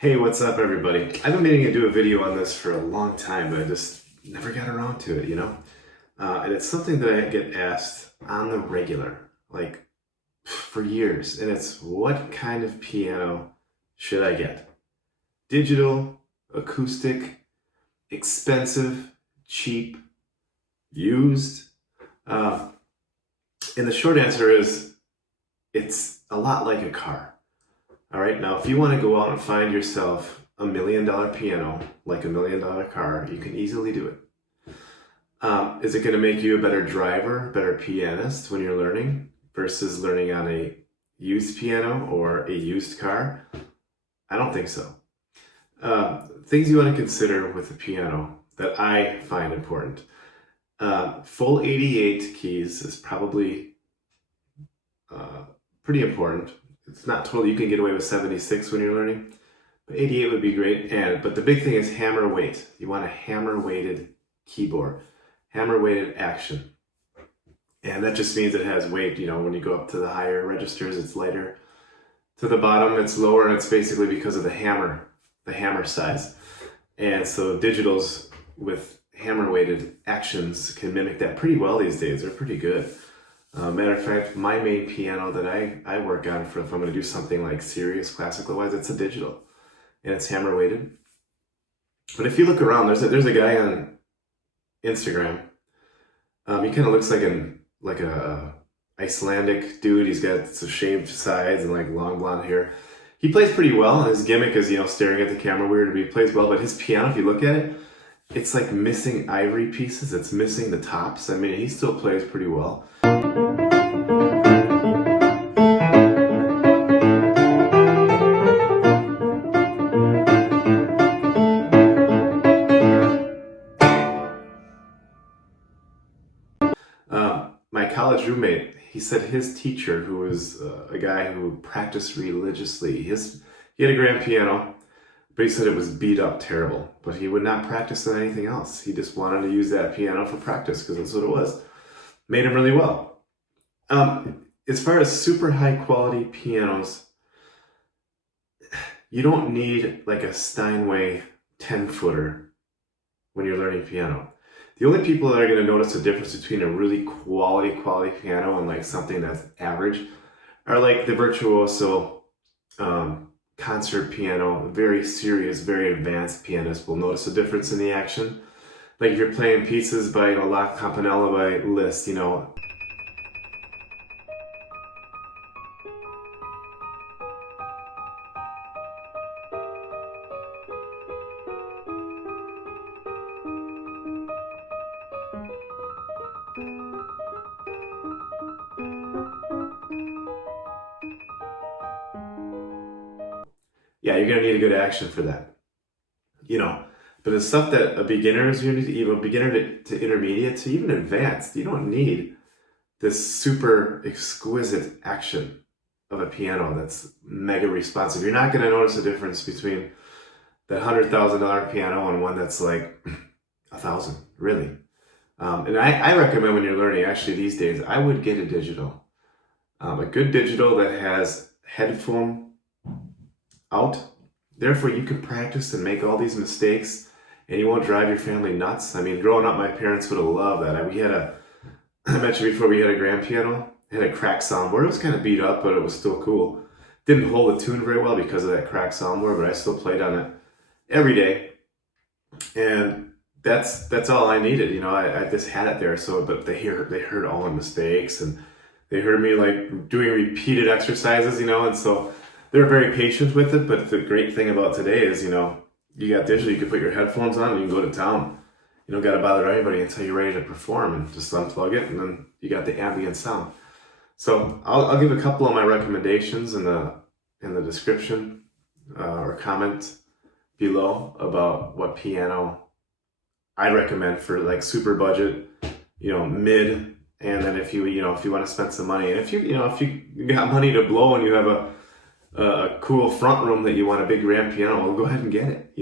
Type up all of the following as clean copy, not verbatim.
Hey, what's up, everybody? I've been meaning to do a video on this for a long time, but I just never got around to it, And it's something that I get asked on the regular, like for years, and it's what kind of piano should I get? Digital, acoustic, expensive, cheap, used? Uh, and the short answer is it's a lot like a car. All right, now if you want to go out and find yourself $1 million piano, like $1 million car, you can easily do it. Is it going to make you a better driver, better pianist when you're learning versus learning on a used piano or a used car? I don't think so. Things you want to consider with the piano that I find important. Full 88 keys is probably pretty important. It's not totally, you can get away with 76 when you're learning, but 88 would be great. But the big thing is hammer weight. You want a hammer weighted keyboard, hammer weighted action. And that just means it has weight. When you go up to the higher registers, it's lighter. To the bottom, it's lower, and it's basically because of the hammer size. And so digitals with hammer weighted actions can mimic that pretty well these days. They're pretty good. Matter of fact, my main piano that I work on if I'm going to do something like serious classical wise, it's a digital, and it's hammer weighted. But if you look around, there's a guy on Instagram. He kind of looks like a Icelandic dude. He's got some shaved sides and like long blonde hair. He plays pretty well. His gimmick is staring at the camera weird, but he plays well. But his piano, if you look at it, it's like missing ivory pieces. It's missing the tops. I mean, he still plays pretty well. My college roommate, he said his teacher, who was a guy who practiced religiously, he had a grand piano, but he said it was beat up terrible. But he would not practice on anything else. He just wanted to use that piano for practice because that's what it was. Made him really well. As far as super high quality pianos, you don't need like a Steinway 10-footer when you're learning piano. The only people that are going to notice the difference between a really quality piano and like something that's average are like the virtuoso concert piano. Very serious, very advanced pianists will notice a difference in the action. Like if you're playing pieces by La Campanella by Liszt, yeah, you're going to need a good action for that. But the stuff that a beginner is going to need, even beginner to intermediate to even advanced, you don't need this super exquisite action of a piano that's mega responsive. You're not going to notice a difference between that $100,000 piano and one that's like $1,000, really. And I recommend when you're learning, actually these days, I would get a digital. A good digital that has headphone out. Therefore, you can practice and make all these mistakes and you won't drive your family nuts. I mean, growing up, my parents would have loved that. I mentioned before, we had a grand piano. It had a cracked soundboard. It was kind of beat up, but it was still cool. Didn't hold the tune very well because of that cracked soundboard, but I still played on it every day. And that's all I needed. I just had it there. But they heard all the mistakes and they heard me like doing repeated exercises, and so they're very patient with it. But the great thing about today is, you got digital, you can put your headphones on and you can go to town. You don't got to bother anybody until you're ready to perform and just unplug it, and then you got the ambient sound. So I'll give a couple of my recommendations in the description or comment below about what piano I recommend for like super budget, mid, and then if you want to spend some money, and if you got money to blow and you have a cool front room that you want a big grand piano, well, go ahead and get it,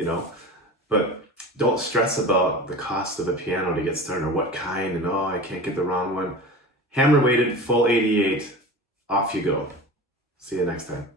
But don't stress about the cost of a piano to get started or what kind, and I can't get the wrong one. Hammer weighted, full 88, off you go. See you next time.